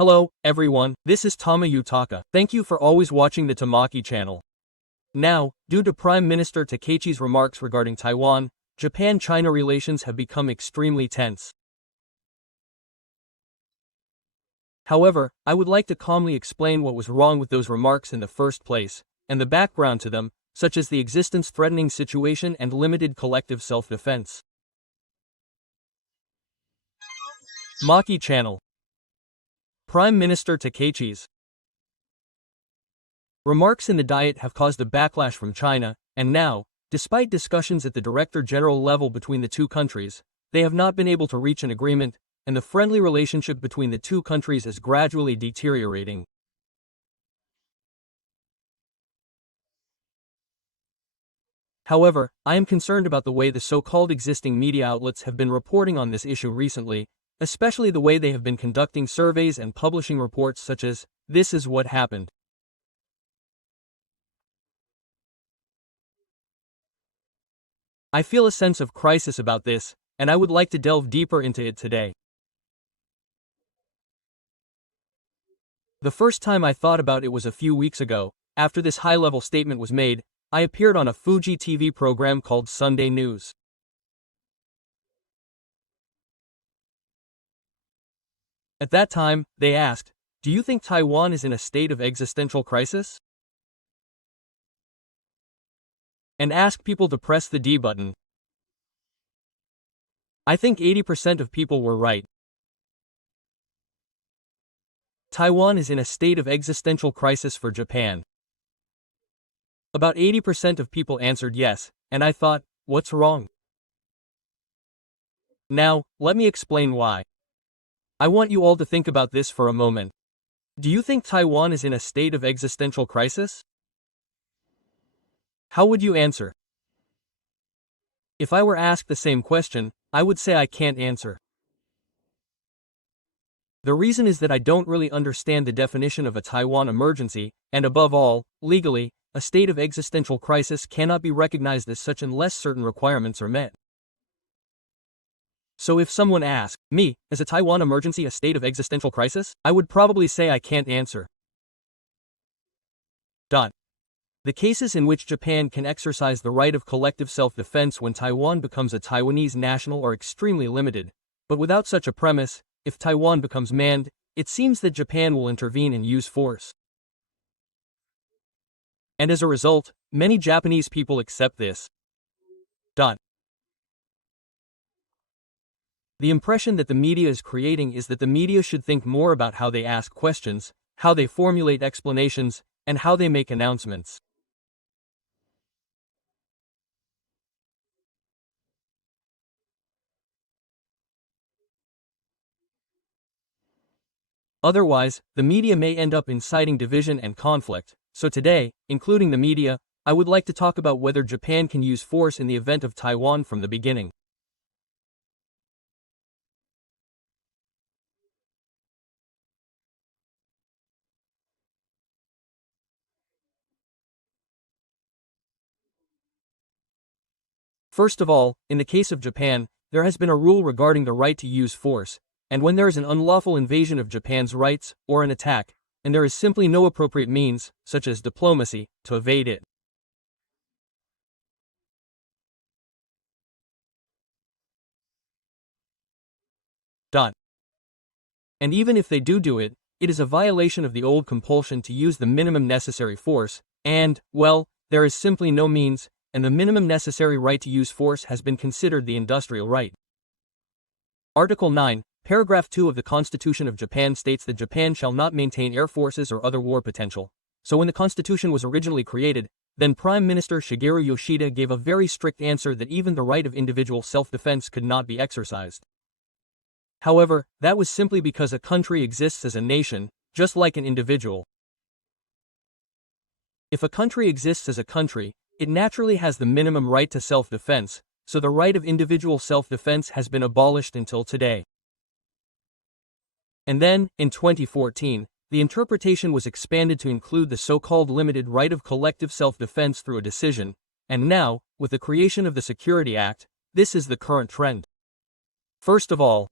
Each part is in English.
Hello, everyone, this is Tama Yutaka. Thank you for always watching the Tamaki channel. Now, due to Prime Minister Takeichi's remarks regarding Taiwan, Japan-China relations have become extremely tense. However, I would like to calmly explain what was wrong with those remarks in the first place, and the background to them, such as the existence-threatening situation and limited collective self-defense. Maki Channel. Prime Minister Takeichi's remarks in the Diet have caused a backlash from China, and now, despite discussions at the Director General level between the two countries, they have not been able to reach an agreement, and the friendly relationship between the two countries is gradually deteriorating. However, I am concerned about the way the so-called existing media outlets have been reporting on this issue recently, especially the way they have been conducting surveys and publishing reports such as, "This is what happened." I feel a sense of crisis about this, and I would like to delve deeper into it today. The first time I thought about it was a few weeks ago. After this high-level statement was made, I appeared on a Fuji TV program called Sunday News. At that time, they asked, "Do you think Taiwan is in a state of existential crisis?" and asked people to press the D button. I think 80% of people were right. Taiwan is in a state of existential crisis for Japan. About 80% of people answered yes, and I thought, what's wrong? Now, let me explain why. I want you all to think about this for a moment. Do you think Taiwan is in a state of existential crisis? How would you answer? If I were asked the same question, I would say I can't answer. The reason is that I don't really understand the definition of a Taiwan emergency, and above all, legally, a state of existential crisis cannot be recognized as such unless certain requirements are met. So if someone asked me, is a Taiwan emergency a state of existential crisis? I would probably say I can't answer. The cases in which Japan can exercise the right of collective self-defense when Taiwan becomes a Taiwanese national are extremely limited, but without such a premise, if Taiwan becomes manned, it seems that Japan will intervene and use force. And as a result, many Japanese people accept this. The impression that the media is creating is that the media should think more about how they ask questions, how they formulate explanations, and how they make announcements. Otherwise, the media may end up inciting division and conflict. So today, including the media, I would like to talk about whether Japan can use force in the event of Taiwan from the beginning. First of all, in the case of Japan, there has been a rule regarding the right to use force, and when there is an unlawful invasion of Japan's rights, or an attack, and there is simply no appropriate means, such as diplomacy, to evade it. And even if they do it, it is a violation of the old compulsion to use the minimum necessary force, and, well, there is simply no means, and the minimum necessary right to use force has been considered the industrial right. Article 9, Paragraph 2 of the Constitution of Japan states that Japan shall not maintain air forces or other war potential. So when the Constitution was originally created, then Prime Minister Shigeru Yoshida gave a very strict answer that even the right of individual self-defense could not be exercised. However, that was simply because a country exists as a nation, just like an individual. If a country exists as a country, it naturally has the minimum right to self-defense, so the right of individual self-defense has been abolished until today. And then, in 2014, the interpretation was expanded to include the so-called limited right of collective self-defense through a decision, and now, with the creation of the Security Act, this is the current trend. First of all,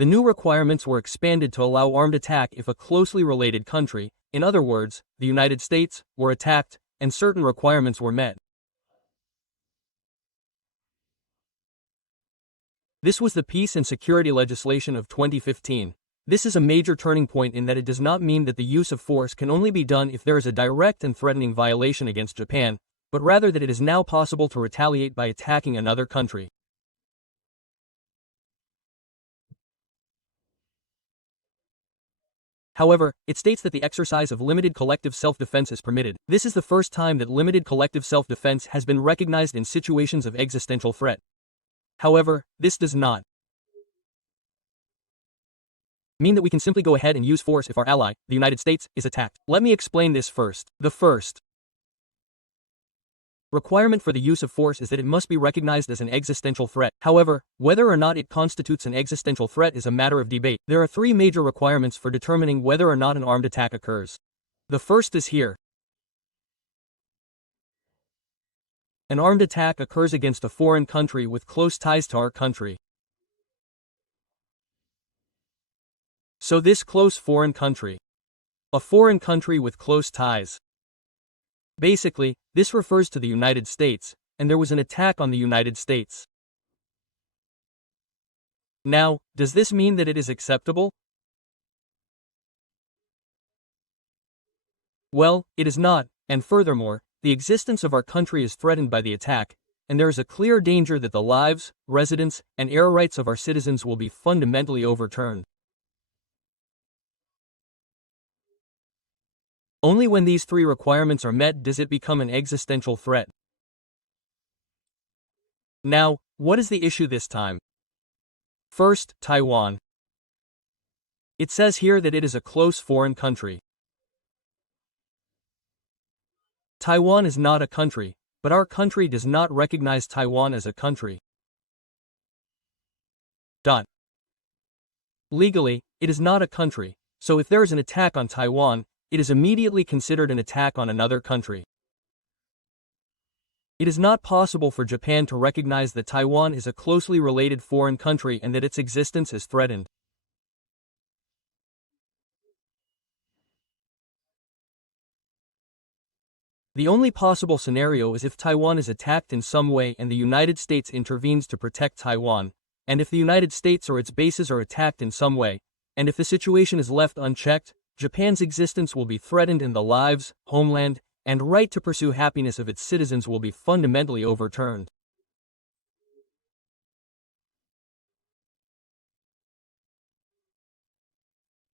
The new requirements were expanded to allow armed attack if a closely related country, in other words, the United States, were attacked, and certain requirements were met. This was the Peace and Security legislation of 2015. This is a major turning point in that it does not mean that the use of force can only be done if there is a direct and threatening violation against Japan, but rather that it is now possible to retaliate by attacking another country. However, it states that the exercise of limited collective self-defense is permitted. This is the first time that limited collective self-defense has been recognized in situations of existential threat. However, this does not mean that we can simply go ahead and use force if our ally, the United States, is attacked. Let me explain this first. The first requirement for the use of force is that it must be recognized as an existential threat. However, whether or not it constitutes an existential threat is a matter of debate. There are three major requirements for determining whether or not an armed attack occurs. The first is here. An armed attack occurs against a foreign country with close ties to our country. So this close foreign country, a foreign country with close ties. Basically, this refers to the United States, and there was an attack on the United States. Now, does this mean that it is acceptable? Well, it is not, and furthermore, the existence of our country is threatened by the attack, and there is a clear danger that the lives, residence, and air rights of our citizens will be fundamentally overturned. Only when these three requirements are met does it become an existential threat. Now, what is the issue this time? First, Taiwan. It says here that it is a close foreign country. Taiwan is not a country, but our country does not recognize Taiwan as a country. Legally, it is not a country, so if there is an attack on Taiwan, it is immediately considered an attack on another country. It is not possible for Japan to recognize that Taiwan is a closely related foreign country and that its existence is threatened. The only possible scenario is if Taiwan is attacked in some way and the United States intervenes to protect Taiwan, and if the United States or its bases are attacked in some way, and if the situation is left unchecked, Japan's existence will be threatened and the lives, homeland, and right to pursue happiness of its citizens will be fundamentally overturned.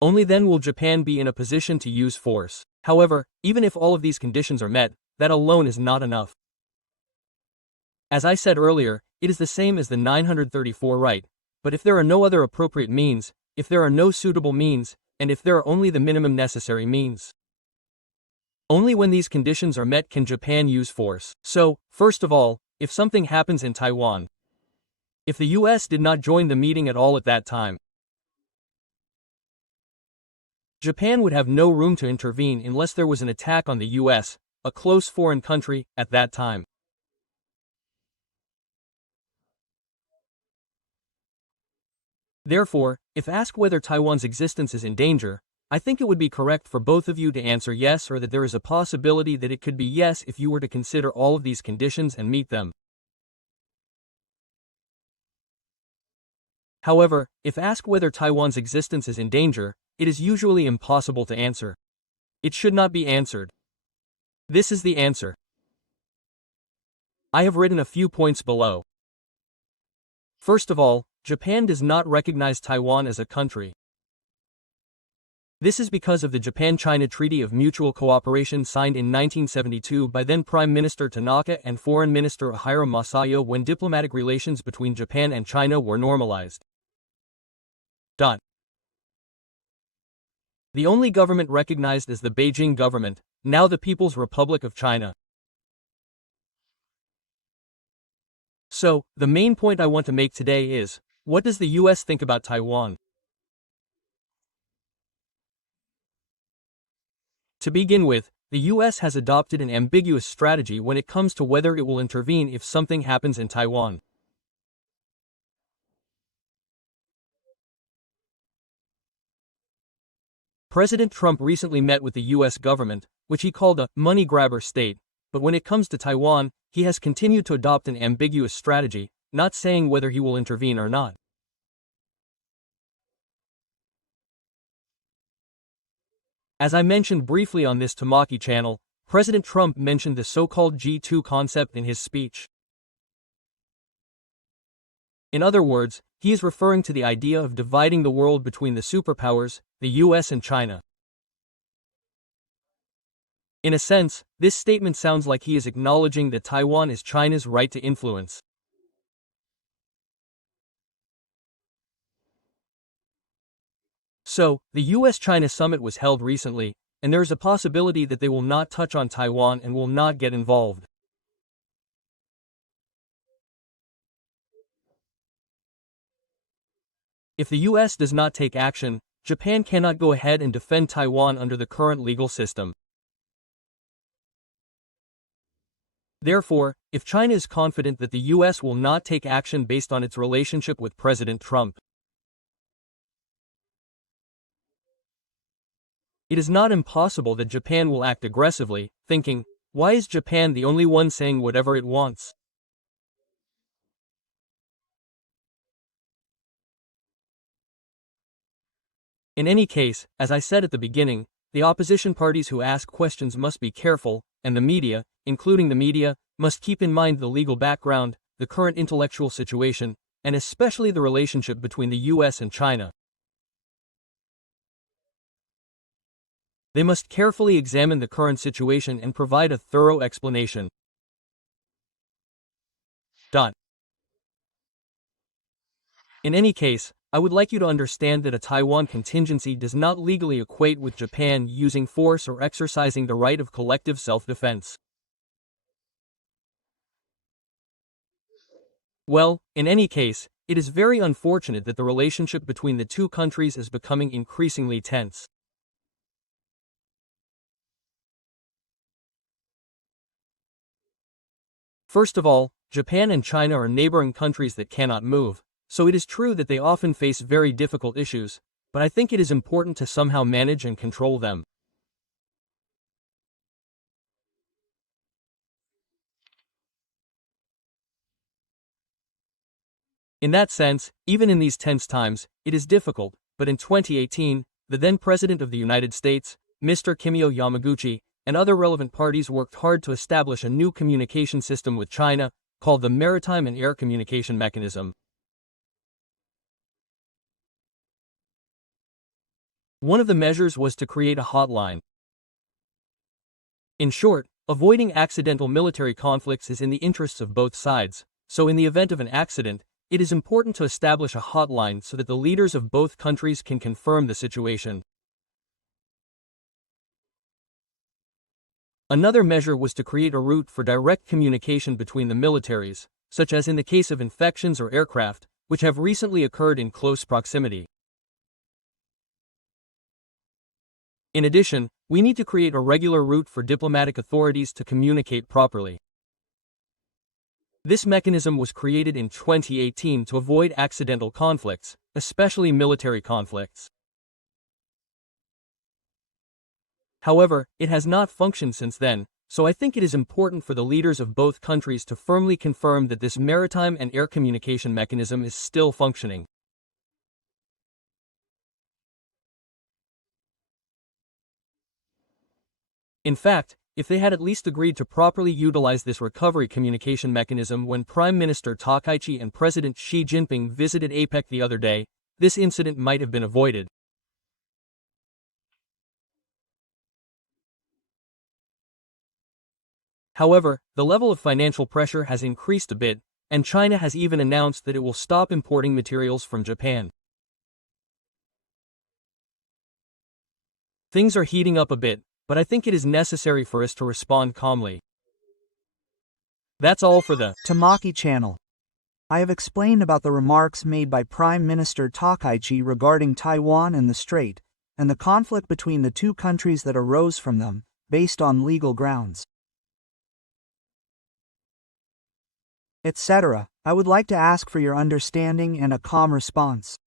Only then will Japan be in a position to use force. However, even if all of these conditions are met, that alone is not enough. As I said earlier, it is the same as the 934 right, but if there are no other appropriate means, if there are no suitable means, and if there are only the minimum necessary means. Only when these conditions are met can Japan use force. So, first of all, if something happens in Taiwan, if the US did not join the meeting at all at that time, Japan would have no room to intervene unless there was an attack on the US, a close foreign country, at that time. Therefore, if asked whether Taiwan's existence is in danger, I think it would be correct for both of you to answer yes, or that there is a possibility that it could be yes if you were to consider all of these conditions and meet them. However, if asked whether Taiwan's existence is in danger, it is usually impossible to answer. It should not be answered. This is the answer. I have written a few points below. First of all, Japan does not recognize Taiwan as a country. This is because of the Japan-China Treaty of Mutual Cooperation signed in 1972 by then Prime Minister Tanaka and Foreign Minister Ahira Masayo when diplomatic relations between Japan and China were normalized. The only government recognized is the Beijing government, now the People's Republic of China. So, the main point I want to make today is, what does the US think about Taiwan? To begin with, the US has adopted an ambiguous strategy when it comes to whether it will intervene if something happens in Taiwan. President Trump recently met with the US government, which he called a money grabber state, but when it comes to Taiwan, he has continued to adopt an ambiguous strategy, not saying whether he will intervene or not. As I mentioned briefly on this Tamaki channel, President Trump mentioned the so-called G2 concept in his speech. In other words, he is referring to the idea of dividing the world between the superpowers, the US and China. In a sense, this statement sounds like he is acknowledging that Taiwan is China's right to influence. So, the US-China summit was held recently, and there is a possibility that they will not touch on Taiwan and will not get involved. If the US does not take action, Japan cannot go ahead and defend Taiwan under the current legal system. Therefore, if China is confident that the US will not take action based on its relationship with President Trump, it is not impossible that Japan will act aggressively, thinking, why is Japan the only one saying whatever it wants? In any case, as I said at the beginning, the opposition parties who ask questions must be careful, and the media, including the media, must keep in mind the legal background, the current intellectual situation, and especially the relationship between the US and China. They must carefully examine the current situation and provide a thorough explanation. In any case, I would like you to understand that a Taiwan contingency does not legally equate with Japan using force or exercising the right of collective self-defense. Well, in any case, it is very unfortunate that the relationship between the two countries is becoming increasingly tense. First of all, Japan and China are neighboring countries that cannot move, so it is true that they often face very difficult issues, but I think it is important to somehow manage and control them. In that sense, even in these tense times, it is difficult, but in 2018, the then President of the United States, Mr. Kimio Yamaguchi, and other relevant parties worked hard to establish a new communication system with China, called the Maritime and Air Communication Mechanism. One of the measures was to create a hotline. In short, avoiding accidental military conflicts is in the interests of both sides, so in the event of an accident, it is important to establish a hotline so that the leaders of both countries can confirm the situation. Another measure was to create a route for direct communication between the militaries, such as in the case of infections or aircraft, which have recently occurred in close proximity. In addition, we need to create a regular route for diplomatic authorities to communicate properly. This mechanism was created in 2018 to avoid accidental conflicts, especially military conflicts. However, it has not functioned since then, so I think it is important for the leaders of both countries to firmly confirm that this maritime and air communication mechanism is still functioning. In fact, if they had at least agreed to properly utilize this recovery communication mechanism when Prime Minister Takaichi and President Xi Jinping visited APEC the other day, this incident might have been avoided. However, the level of financial pressure has increased a bit, and China has even announced that it will stop importing materials from Japan. Things are heating up a bit, but I think it is necessary for us to respond calmly. That's all for the Tamaki channel. I have explained about the remarks made by Prime Minister Takaichi regarding Taiwan and the Strait, and the conflict between the two countries that arose from them, based on legal grounds, etc. I would like to ask for your understanding and a calm response.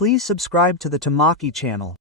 Please subscribe to the Tamaki channel.